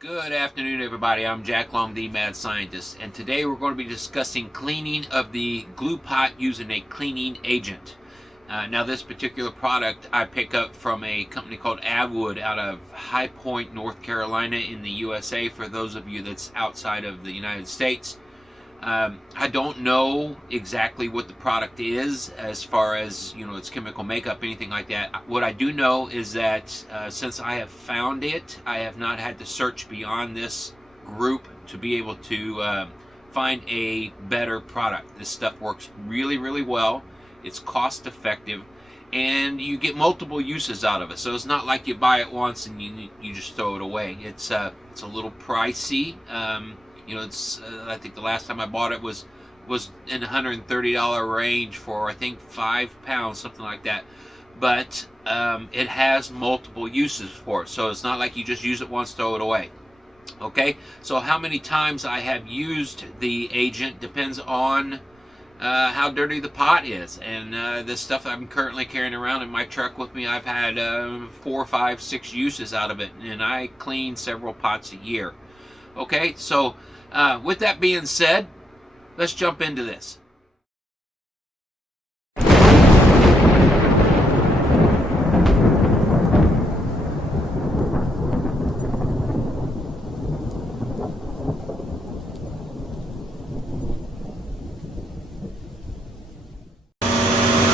Good afternoon, everybody. I'm Jack Long, the Mad Scientist, and today we're going to be discussing cleaning of the glue pot using a cleaning agent. Now, this particular product I pick up from a company called Adwood out of High Point, North Carolina in the USA, for those of you that's outside of the United States. I don't know exactly what the product is as far as, its chemical makeup, anything like that. What I do know is that since I have found it, I have not had to search beyond this group to be able to find a better product. This stuff works really, really well. It's cost effective, and you get multiple uses out of it. So it's not like you buy it once and you just throw it away. It's a little pricey. I think the last time I bought it was in the $130 range for, I think, 5 pounds, something like that. But it has multiple uses for it, so it's not like you just use it once, throw it away. Okay, so how many times I have used the agent depends on how dirty the pot is. And the stuff I'm currently carrying around in my truck with me, I've had 4, 5, 6 uses out of it, and I clean several pots a year. Okay, so with that being said, let's jump into this.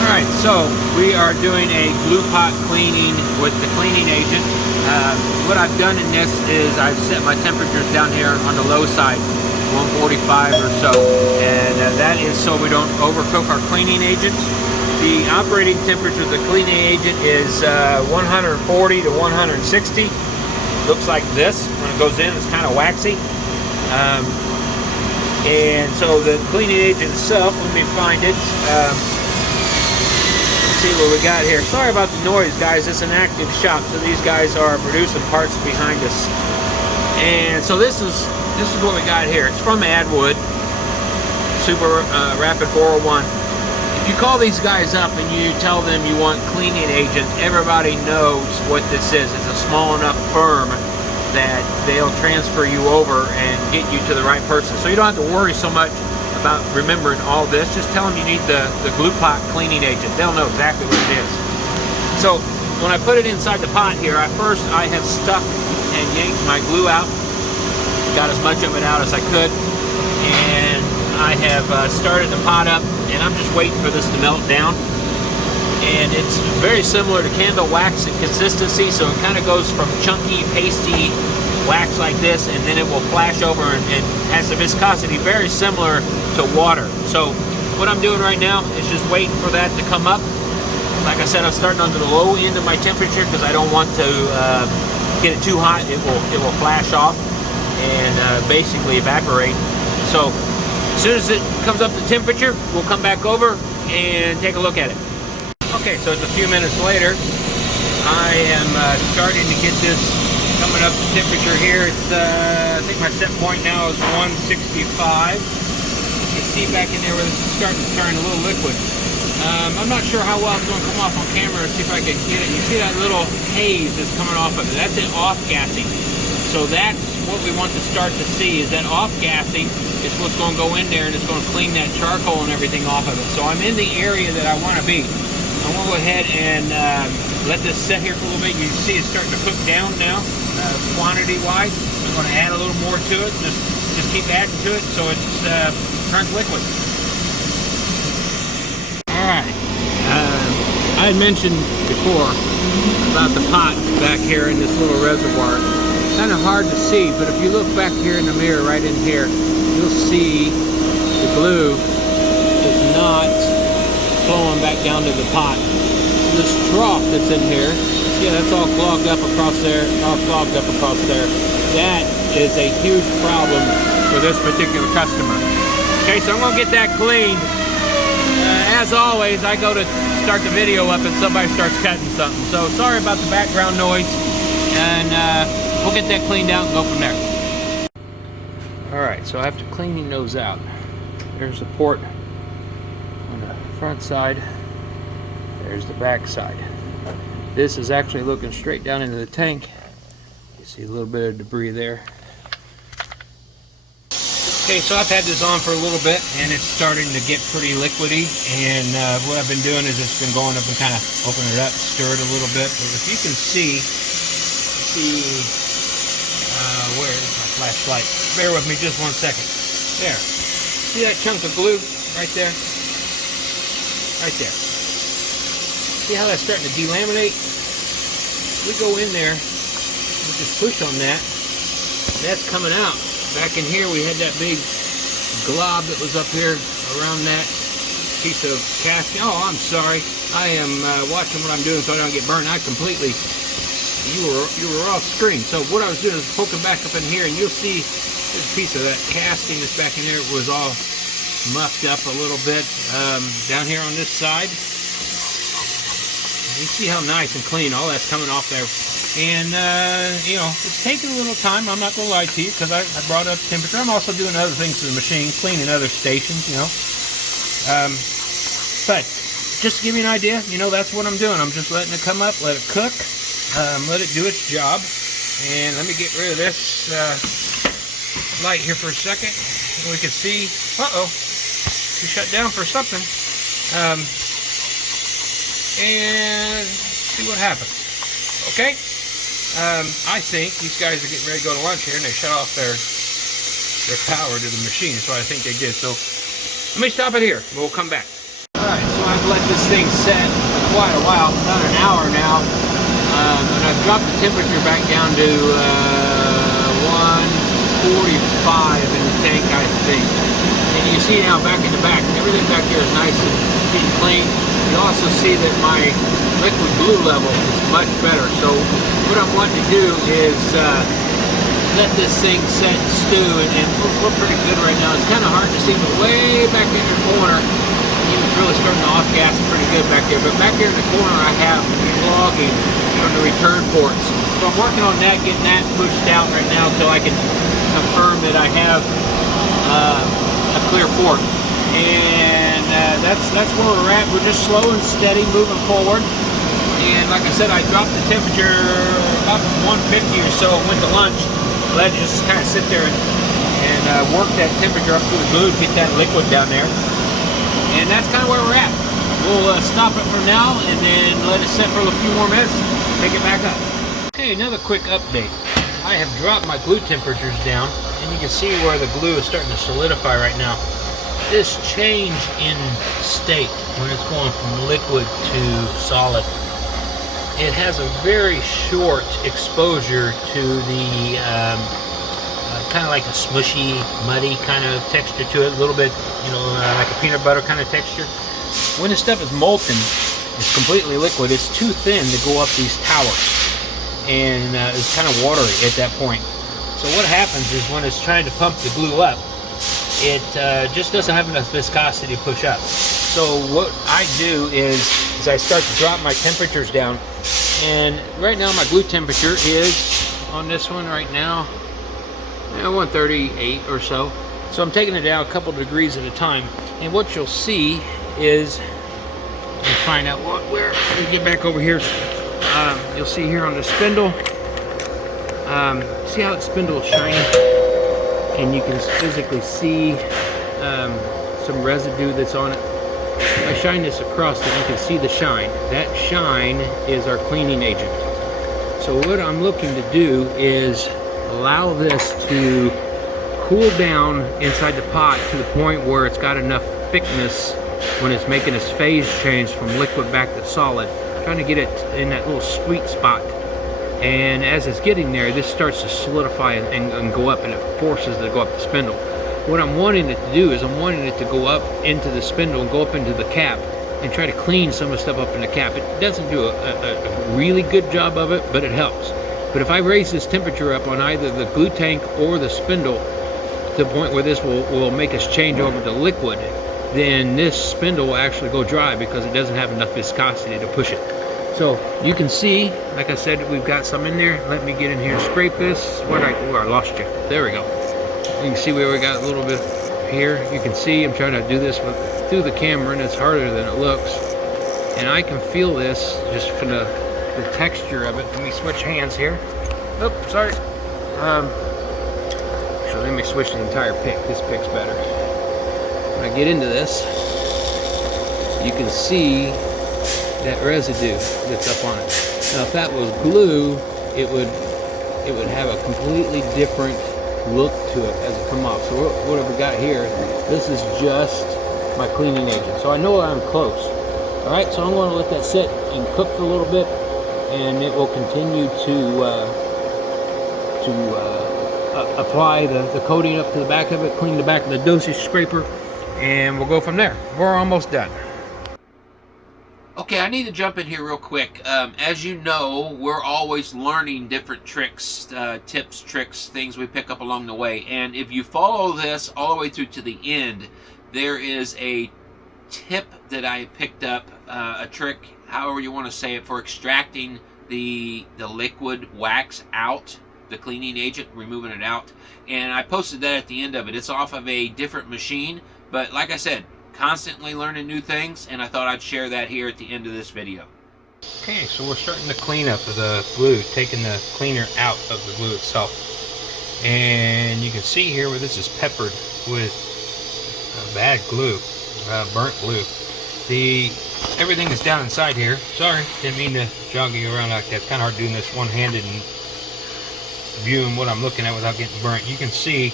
Alright, so we are doing a glue pot cleaning with the cleaning agent. What I've done in this is I've set my temperatures down here on the low side, 145 or so, and that is so we don't overcook our cleaning agent. The operating temperature of the cleaning agent is 140 to 160. Looks like this. When it goes in, it's kind of waxy. And so the cleaning agent itself, let me find it. See what we got here. Sorry about the noise, guys. It's an active shop, so these guys are producing parts behind us. And so this is what we got here. It's from Adwood, Superapid 401. If you call these guys up and you tell them you want cleaning agent, everybody knows what this is. It's a small enough firm that they'll transfer you over and get you to the right person. So you don't have to worry so much about remembering all this. Just tell them you need the glue pot cleaning agent. They'll know exactly what it is. So when I put it inside the pot here, I have stuck and yanked my glue out, got as much of it out as I could, and I have started the pot up, and I'm just waiting for this to melt down. And it's very similar to candle wax in consistency, so it kind of goes from chunky, pasty wax like this, and then it will flash over and has a viscosity very similar to water. So what I'm doing right now is just waiting for that to come up. Like I said, I'm starting under the low end of my temperature because I don't want to get it too hot. It will flash off and basically evaporate. So as soon as it comes up to temperature, we'll come back over and take a look at it. Okay, so it's a few minutes later. I am starting to get this coming up to temperature here. It's I think my set point now is 165. You can see back in there where this is starting to turn a little liquid. I'm not sure how well it's going to come off on camera. See if I can get it. You see that little haze that's coming off of it? That's it off-gassing. So that's what we want to start to see, is that off-gassing is what's going to go in there, and it's going to clean that charcoal and everything off of it. So I'm in the area that I want to be. I'm going to go ahead and let this sit here for a little bit. You see it's starting to cook down now, quantity-wise. I'm going to add a little more to it. Just keep adding to it so it turns liquid. All right. I had mentioned before about the pot back here in this little reservoir. Kind of hard to see, but if you look back here in the mirror, right in here, you'll see the glue is not flowing back down to the pot. So this trough that's in here, yeah, that's all clogged up across there, all clogged up across there. That is a huge problem for this particular customer. Okay, so I'm going to get that cleaned. As always, I go to start the video up and somebody starts cutting something. So sorry about the background noise, and we'll get that cleaned out and go from there. Alright, so after cleaning those out, there's the port on the front side, there's the back side. This is actually looking straight down into the tank. You See a little bit of debris there. Okay, so I've had this on for a little bit, and it's starting to get pretty liquidy. And what I've been doing is just been going up and kind of opening it up, stir it a little bit. But if you can see the where is my flashlight? Bear with me just 1 second. There. See that chunk of glue right there? Right there. See how that's starting to delaminate? We go in there, we just push on that. That's coming out. Back in here we had that big glob that was up here around that piece of casting. Oh, I'm sorry. I am watching what I'm doing so I don't get burned. I completely, you were off screen. So what I was doing is poking back up in here, and you'll see this piece of that casting that's back in here was all mucked up a little bit. Down here on this side, you see how nice and clean all that's coming off there. And, you know, it's taking a little time, I'm not going to lie to you, because I brought up temperature. I'm also doing other things to the machine, cleaning other stations, you know. But, just to give you an idea, you know, that's what I'm doing. I'm just letting it come up, let it cook, let it do its job. And let me get rid of this light here for a second. We can see, uh-oh, she shut down for something. And see what happens, okay? I think these guys are getting ready to go to lunch here, and they shut off their power to the machine. That's what I think they did. So let me stop it here. We'll come back. All right, so I've let this thing set for quite a while, about an hour now, and I've dropped the temperature back down to 145 in the tank, I think. And you see now back in the back, everything back here is nice and clean. You also see that my liquid glue level is much better. So what I'm wanting to do is let this thing set and stew, and we're pretty good right now. It's kind of hard to see, but way back in the corner, it's really starting to off-gas pretty good back there. But back here in the corner, I have logging on the return ports. So I'm working on that, getting that pushed out right now so I can confirm that I have a clear port. And that's where we're at. We're just slow and steady moving forward. And like I said, I dropped the temperature about 150 or so. Went to lunch. Let it just kind of sit there and work that temperature up through the glue to get that liquid down there. And that's kind of where we're at. We'll stop it for now and then let it sit for a few more minutes. Pick it back up. Okay, another quick update. I have dropped my glue temperatures down, and you can see where the glue is starting to solidify right now. This change in state when it's going from liquid to solid, it has a very short exposure to the kind of like a smushy, muddy kind of texture to it, a little bit, you know, like a peanut butter kind of texture. When this stuff is molten, it's completely liquid, it's too thin to go up these towers, and it's kind of watery at that point. So what happens is when it's trying to pump the glue up, it just doesn't have enough viscosity to push up. So what I do is I start to drop my temperatures down, and right now my glue temperature is on this one right now 138 or so. So I'm taking it down a couple degrees at a time, and what you'll see is, let me find out where, let me get back over here. You'll see here on the spindle, see how the spindle is shining? And you can physically see some residue that's on it. I shine this across so you can see the shine. That shine is our cleaning agent. So what I'm looking to do is allow this to cool down inside the pot to the point where it's got enough thickness when it's making its phase change from liquid back to solid. Trying to get it in that little sweet spot. And as it's getting there, this starts to solidify and go up, and it forces it to go up the spindle. What I'm wanting it to do is I'm wanting it to go up into the spindle and go up into the cap and try to clean some of the stuff up in the cap. It doesn't do a really good job of it, but it helps. But if I raise this temperature up on either the glue tank or the spindle to the point where this will make us change over to liquid, then this spindle will actually go dry because it doesn't have enough viscosity to push it. So you can see, like I said, we've got some in there. Let me get in here and scrape this. Where I lost you. There we go. You can see where we got a little bit here. You can see I'm trying to do this through the camera, and it's harder than it looks. And I can feel this just from the texture of it. Let me switch hands here. Oops, sorry. So let me switch the entire pick. This pick's better. When I get into this, you can see that residue that's up on it. Now, if that was glue, it would have a completely different look to it as it come off. So what have we got here? This is just my cleaning agent. So I know I'm close. All right, so I'm going to let that sit and cook for a little bit, and it will continue to apply the coating up to the back of it, clean the back of the dosage scraper, and we'll go from there. We're almost done. Okay, I need to jump in here real quick. As you know, we're always learning different tricks, tips, tricks, things we pick up along the way. And if you follow this all the way through to the end, there is a tip that I picked up, a trick, however you want to say it, for extracting the liquid wax out, the cleaning agent, removing it out. And I posted that at the end of it. It's off of a different machine, but like I said, constantly learning new things, and I thought I'd share that here at the end of this video. Okay, so we're starting the cleanup of the glue, taking the cleaner out of the glue itself. And you can see here where this is peppered with bad glue, burnt glue. Everything is down inside here. Sorry, didn't mean to jog you around like that. It's kind of hard doing this one-handed and viewing what I'm looking at without getting burnt. You can see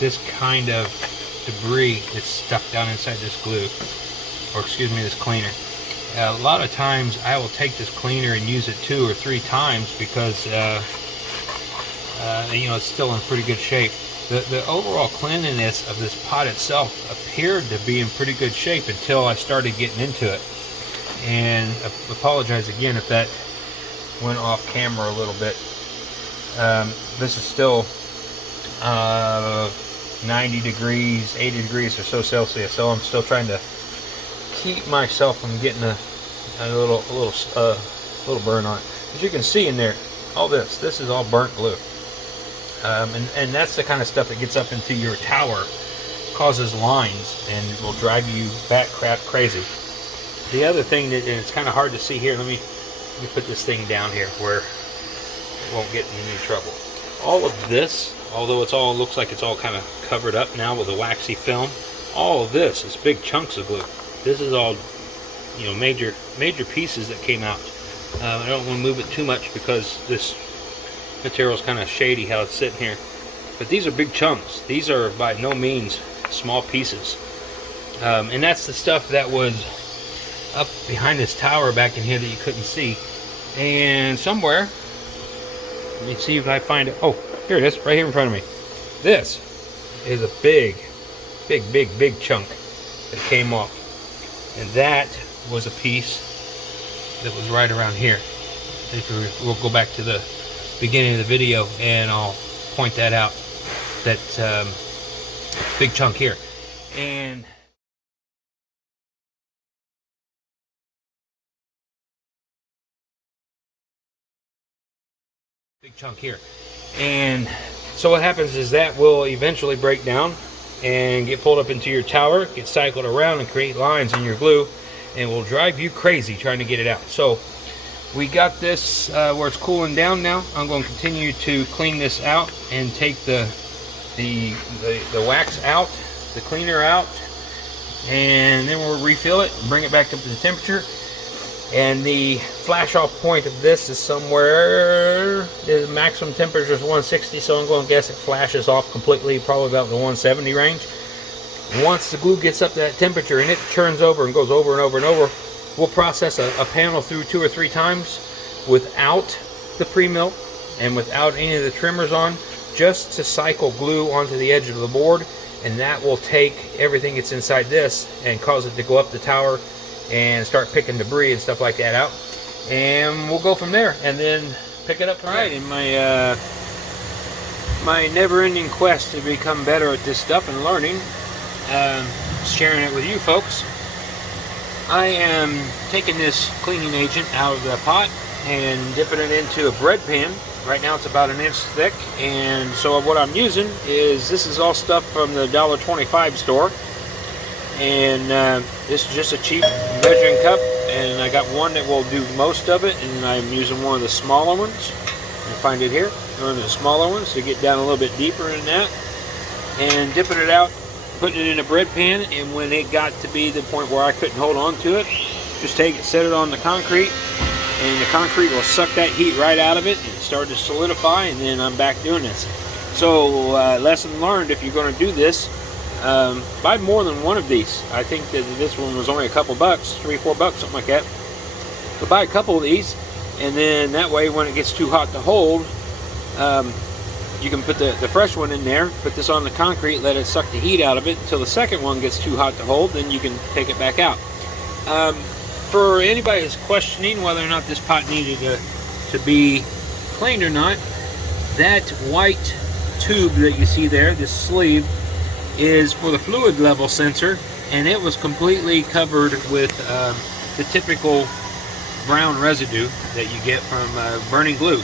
this kind of debris that's stuck down inside this glue, or excuse me, this cleaner. A lot of times I will take this cleaner and use it 2 or 3 times because you know, it's still in pretty good shape. The overall cleanliness of this pot itself appeared to be in pretty good shape until I started getting into it. And I apologize again if that went off camera a little bit. This is still 90 degrees, 80 degrees or so Celsius, so I'm still trying to keep myself from getting a little burn on it. As you can see in there, all this is all burnt glue, and that's the kind of stuff that gets up into your tower, causes lines, and will drive you bat crap crazy. The other thing that, and it's kind of hard to see here, let me put this thing down here where it won't get in any trouble. All of this, although looks like it's all kind of covered up now with a waxy film, all of this is big chunks of glue. This is all, you know, major pieces that came out. I don't want to move it too much because this material is kind of shady how it's sitting here. But these are big chunks. These are by no means small pieces. And that's the stuff that was up behind this tower back in here that you couldn't see. And somewhere, let me see if I find it. Oh, here it is, right here in front of me. This is a big chunk that came off. And that was a piece that was right around here. We'll go back to the beginning of the video and I'll point that out. That big chunk here. And big chunk here. And so what happens is that will eventually break down and get pulled up into your tower, get cycled around and create lines in your glue, and will drive you crazy trying to get it out. So we got this where it's cooling down now. I'm going to continue to clean this out and take the wax out, the cleaner out, and then we'll refill it and bring it back up to the temperature. And the flash off point of this is somewhere, the maximum temperature is 160, so I'm going to guess it flashes off completely, probably about the 170 range. Once the glue gets up to that temperature and it turns over and goes over and over and over, we'll process a panel through 2 or 3 times without the pre-mill and without any of the trimmers on, just to cycle glue onto the edge of the board, and that will take everything that's inside this and cause it to go up the tower and start picking debris and stuff like that out, and we'll go from there and then pick it up. Right, in my my never-ending quest to become better at this stuff and learning, sharing it with you folks, I am taking this cleaning agent out of the pot and dipping it into a bread pan. Right now it's about 1 inch thick, and so what I'm using is, this is all stuff from the $1.25 store. And this is just a cheap measuring cup, and I got one that will do most of it, and I'm using one of the smaller ones. You find it here. One of the smaller ones to get down a little bit deeper in that, and dipping it out, putting it in a bread pan. And when it got to be the point where I couldn't hold on to it, just take it, set it on the concrete, and the concrete will suck that heat right out of it and start to solidify, and then I'm back doing this. So lesson learned, if you're going to do this, buy more than one of these. I think that this one was only a couple bucks, $3-4 bucks, something like that. But buy a couple of these, and then that way when it gets too hot to hold, you can put the fresh one in there, put this on the concrete, let it suck the heat out of it until the second one gets too hot to hold, then you can take it back out. For anybody who's questioning whether or not this pot needed to be cleaned or not, that white tube that you see there, this sleeve, is for the fluid level sensor, and it was completely covered with the typical brown residue that you get from burning glue.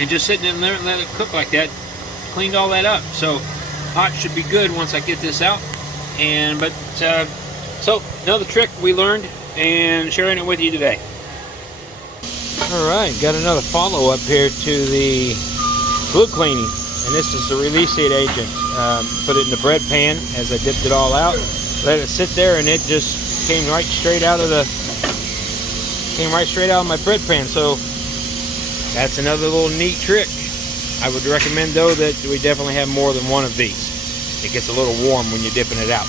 And just sitting in there and let it cook like that cleaned all that up. So pot should be good once I get this out. So another trick we learned and sharing it with you today. Alright, got another follow-up here to the glue cleaning, and this is the release heat agent. Put it in the bread pan as I dipped it all out, let it sit there, and it just came right straight out of my bread pan. So that's another little neat trick. I would recommend though that we definitely have more than one of these. It gets a little warm when you're dipping it out.